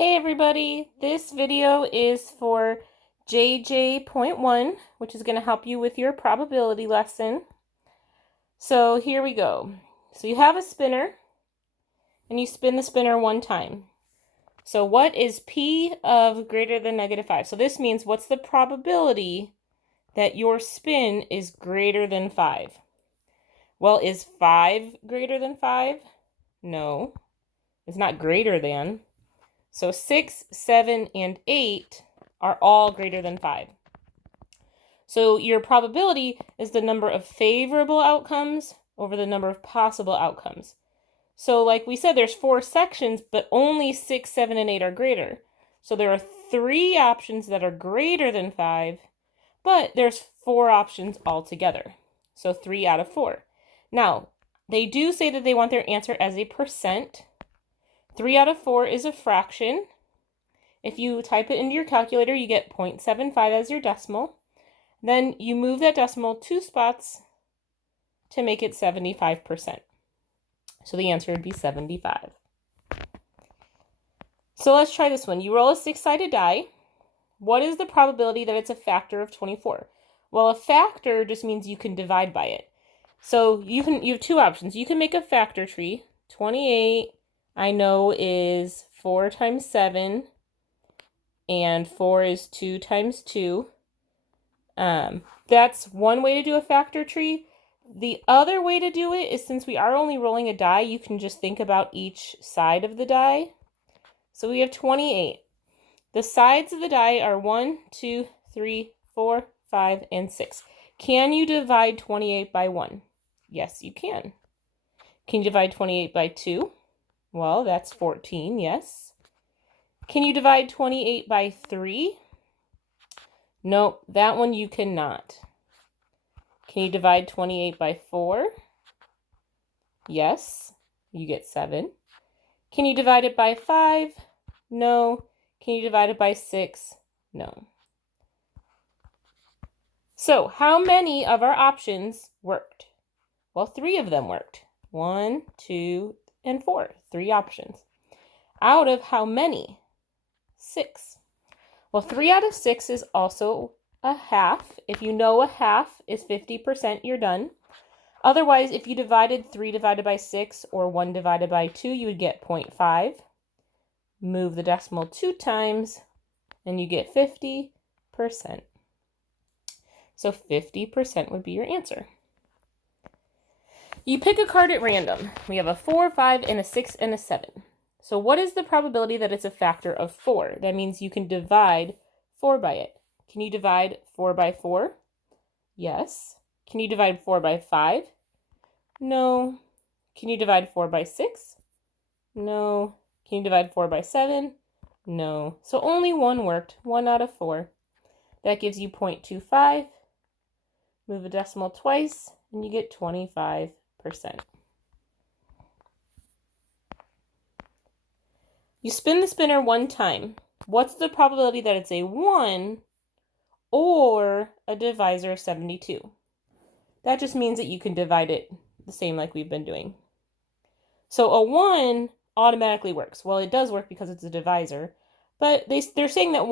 Hey everybody, this video is for JJ.1, which is going to help you with your probability lesson. So here we go. So you have a spinner, and you spin the spinner one time. So what is P of greater than -5? So this means what's the probability that your spin is greater than 5? Well, is 5 greater than 5? No, it's not greater than. So 6, 7, and 8 are all greater than 5. So your probability is the number of favorable outcomes over the number of possible outcomes. So like we said, there's 4 sections, but only 6, 7, and 8 are greater. So there are 3 options that are greater than 5, but there's 4 options altogether. So 3 out of 4. Now, they do say that they want their answer as a percent. 3 out of 4 is a fraction. If you type it into your calculator, you get 0.75 as your decimal. Then you move that decimal 2 spots to make it 75%. So the answer would be 75. So let's try this one. You roll a 6-sided die. What is the probability that it's a factor of 24? Well, a factor just means you can divide by it. So you have 2 options. You can make a factor tree. 28, I know, is 4 times 7, and 4 is 2 times 2. That's one way to do a factor tree. The other way to do it is, since we are only rolling a die, you can just think about each side of the die. So we have 28. The sides of the die are 1, 2, 3, 4, 5, and 6. Can you divide 28 by 1? Yes, you can. Can you divide 28 by 2? Well, that's 14, yes. Can you divide 28 by 3? Nope, that one you cannot. Can you divide 28 by 4? Yes, you get 7. Can you divide it by 5? No. Can you divide it by 6? No. So, how many of our options worked? Well, 3 of them worked. 1, 2, and 4. 3 options. Out of how many? 6. Well, 3 out of 6 is also a half. If you know a half is 50%, you're done. Otherwise, if you divided 3 divided by 6 or 1 divided by 2, you would get 0.5. Move the decimal 2 times, and you get 50%. So 50% would be your answer. You pick a card at random. We have a 4, 5, and a 6, and a 7. So what is the probability that it's a factor of 4? That means you can divide 4 by it. Can you divide 4 by 4? Yes. Can you divide 4 by 5? No. Can you divide 4 by 6? No. Can you divide 4 by 7? No. So only 1 worked, 1 out of 4. That gives you 0.25. Move a decimal twice, and you get 25%. You spin the spinner one time. What's the probability that it's a 1 or a divisor of 72? That just means that you can divide it the same like we've been doing. So a 1 automatically works. Well, it does work because it's a divisor, but they're saying that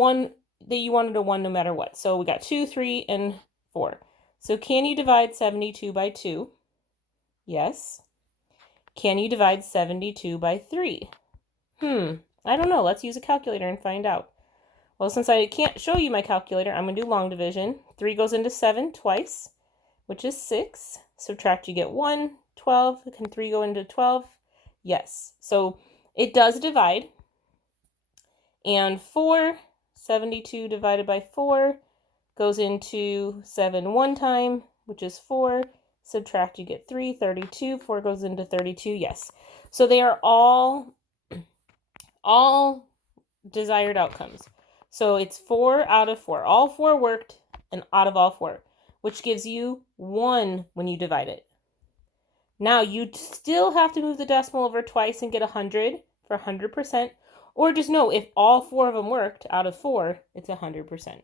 you wanted a 1 no matter what. So we got 2, 3, and 4. So can you divide 72 by 2? Yes. Can you divide 72 by 3? I don't know. Let's use a calculator and find out. Well, since I can't show you my calculator, I'm going to do long division. 3 goes into 7 twice, which is 6. Subtract, you get 1. 12. Can 3 go into 12? Yes. So it does divide. And 72 divided by 4 goes into 7 one time, which is 4. Subtract, you get 3. 32. 4 goes into 32. Yes. So they are all desired outcomes. So it's 4 out of 4. All 4 worked, and out of all 4, which gives you 1 when you divide it. Now you still have to move the decimal over twice and get 100 for 100%, or just know if all 4 of them worked out of 4, it's 100%.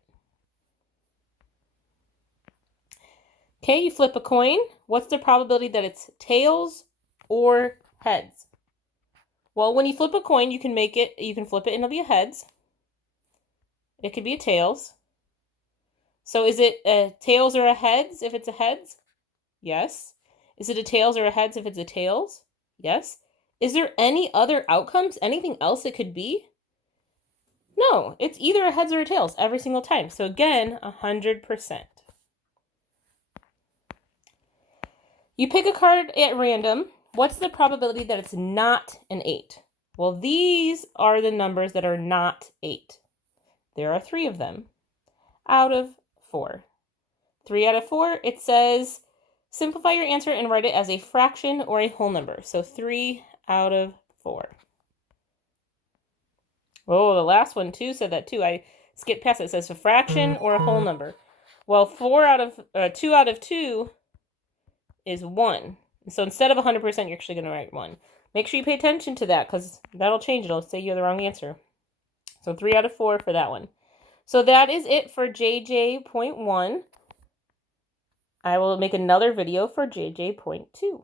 Okay, you flip a coin. What's the probability that it's tails or heads? Well, when you flip a coin, you can flip it and it'll be a heads. It could be a tails. So is it a tails or a heads if it's a heads? Yes. Is it a tails or a heads if it's a tails? Yes. Is there any other outcomes? Anything else it could be? No, it's either a heads or a tails every single time. So again, 100%. You pick a card at random. What's the probability that it's not an 8? Well, these are the numbers that are not 8. There are 3 of them out of 4. 3 out of 4, it says simplify your answer and write it as a fraction or a whole number. So 3 out of 4. Oh, the last one too said that too. I skipped past it. It says a fraction or a whole number. Well, 2 out of 2 is 1. So instead of 100%, you're actually going to write 1. Make sure you pay attention to that because that'll change. It'll say you have the wrong answer. So 3 out of 4 for that one. So that is it for JJ.1. I will make another video for JJ.2.